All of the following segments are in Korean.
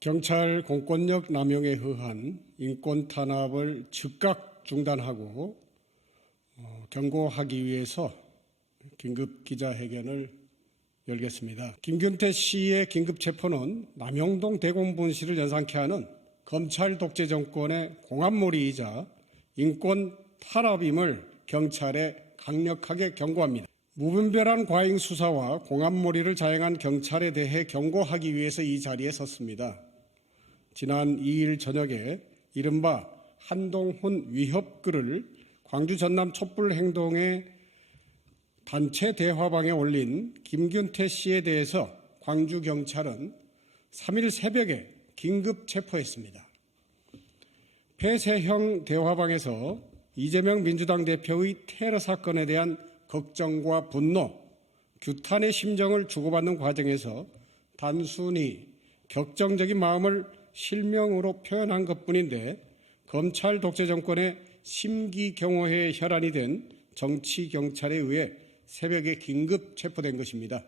경찰 공권력 남용에 의한 인권 탄압을 즉각 중단하고 경고하기 위해서 긴급 기자회견을 열겠습니다. 김균태 씨의 긴급 체포는 남영동 대공분실을 연상케 하는 검찰 독재 정권의 공안몰이이자 인권 탄압임을 경찰에 강력하게 경고합니다. 무분별한 과잉 수사와 공안몰이를 자행한 경찰에 대해 경고하기 위해서 이 자리에 섰습니다. 지난 2일 저녁에 이른바 한동훈 위협글을 광주 전남 촛불행동의 단체 대화방에 올린 김균태 씨에 대해서 광주경찰은 3일 새벽에 긴급 체포했습니다. 폐쇄형 대화방에서 이재명 민주당 대표의 테러 사건에 대한 걱정과 분노, 규탄의 심정을 주고받는 과정에서 단순히 격정적인 마음을 실명으로 표현한 것뿐인데 검찰 독재 정권의 심기경호회의 혈안이 된 정치경찰에 의해 새벽에 긴급 체포된 것입니다.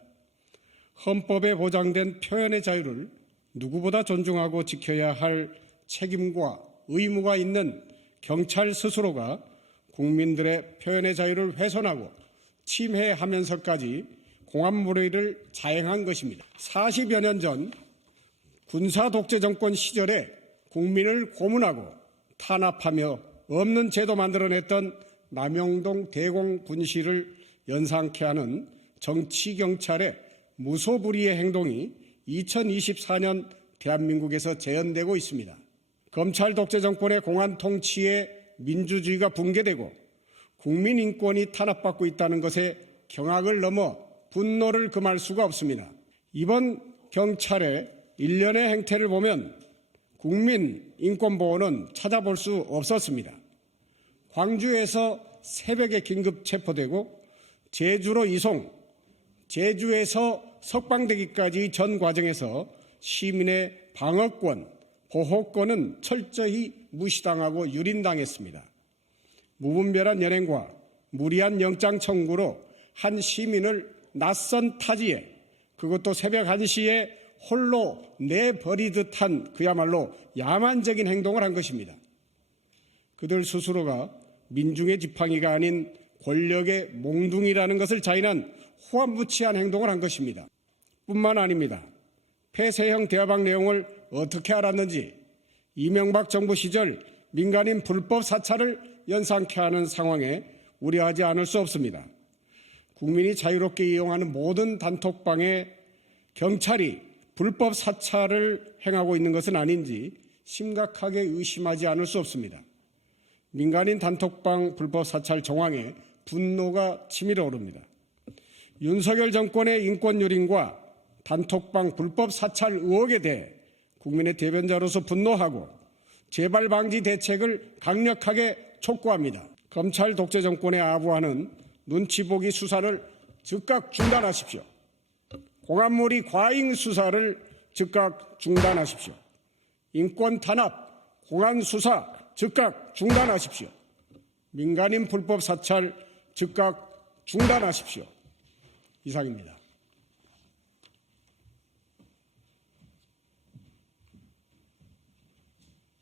헌법에 보장된 표현의 자유를 누구보다 존중하고 지켜야 할 책임과 의무가 있는 경찰 스스로가 국민들의 표현의 자유를 훼손하고 침해하면서까지 공안몰이를 자행한 것입니다. 40여 년 전 군사 독재 정권 시절에 국민을 고문하고 탄압하며 없는 제도 만들어냈던 남영동 대공분실을 연상케 하는 정치경찰의 무소불위의 행동이 2024년 대한민국에서 재현되고 있습니다. 검찰 독재 정권의 공안 통치에 민주주의가 붕괴되고 국민 인권이 탄압받고 있다는 것에 경악을 넘어 분노를 금할 수가 없습니다. 이번 경찰의 일련의 행태를 보면 국민 인권보호는 찾아볼 수 없었습니다. 광주에서 새벽에 긴급 체포되고 제주로 이송, 제주에서 석방되기까지 전 과정에서 시민의 방어권, 보호권은 철저히 무시당하고 유린당했습니다. 무분별한 연행과 무리한 영장 청구로 한 시민을 낯선 타지에 그것도 새벽 1시에 홀로 내버리듯 한 그야말로 야만적인 행동을 한 것입니다. 그들 스스로가 민중의 지팡이가 아닌 권력의 몽둥이라는 것을 자인한 호환무치한 행동을 한 것입니다. 뿐만 아닙니다. 폐쇄형 대화방 내용을 어떻게 알았는지 이명박 정부 시절 민간인 불법 사찰을 연상케 하는 상황에 우려하지 않을 수 없습니다. 국민이 자유롭게 이용하는 모든 단톡방에 경찰이 불법 사찰을 행하고 있는 것은 아닌지 심각하게 의심하지 않을 수 없습니다. 민간인 단톡방 불법 사찰 정황에 분노가 치밀어 오릅니다. 윤석열 정권의 인권 유린과 단톡방 불법 사찰 의혹에 대해 국민의 대변자로서 분노하고 재발 방지 대책을 강력하게 촉구합니다. 검찰 독재 정권의 아부하는 눈치 보기 수사를 즉각 중단하십시오. 공안몰이 과잉 수사를 즉각 중단하십시오. 인권 탄압, 공안 수사 즉각 중단하십시오. 민간인 불법 사찰 즉각 중단하십시오. 이상입니다.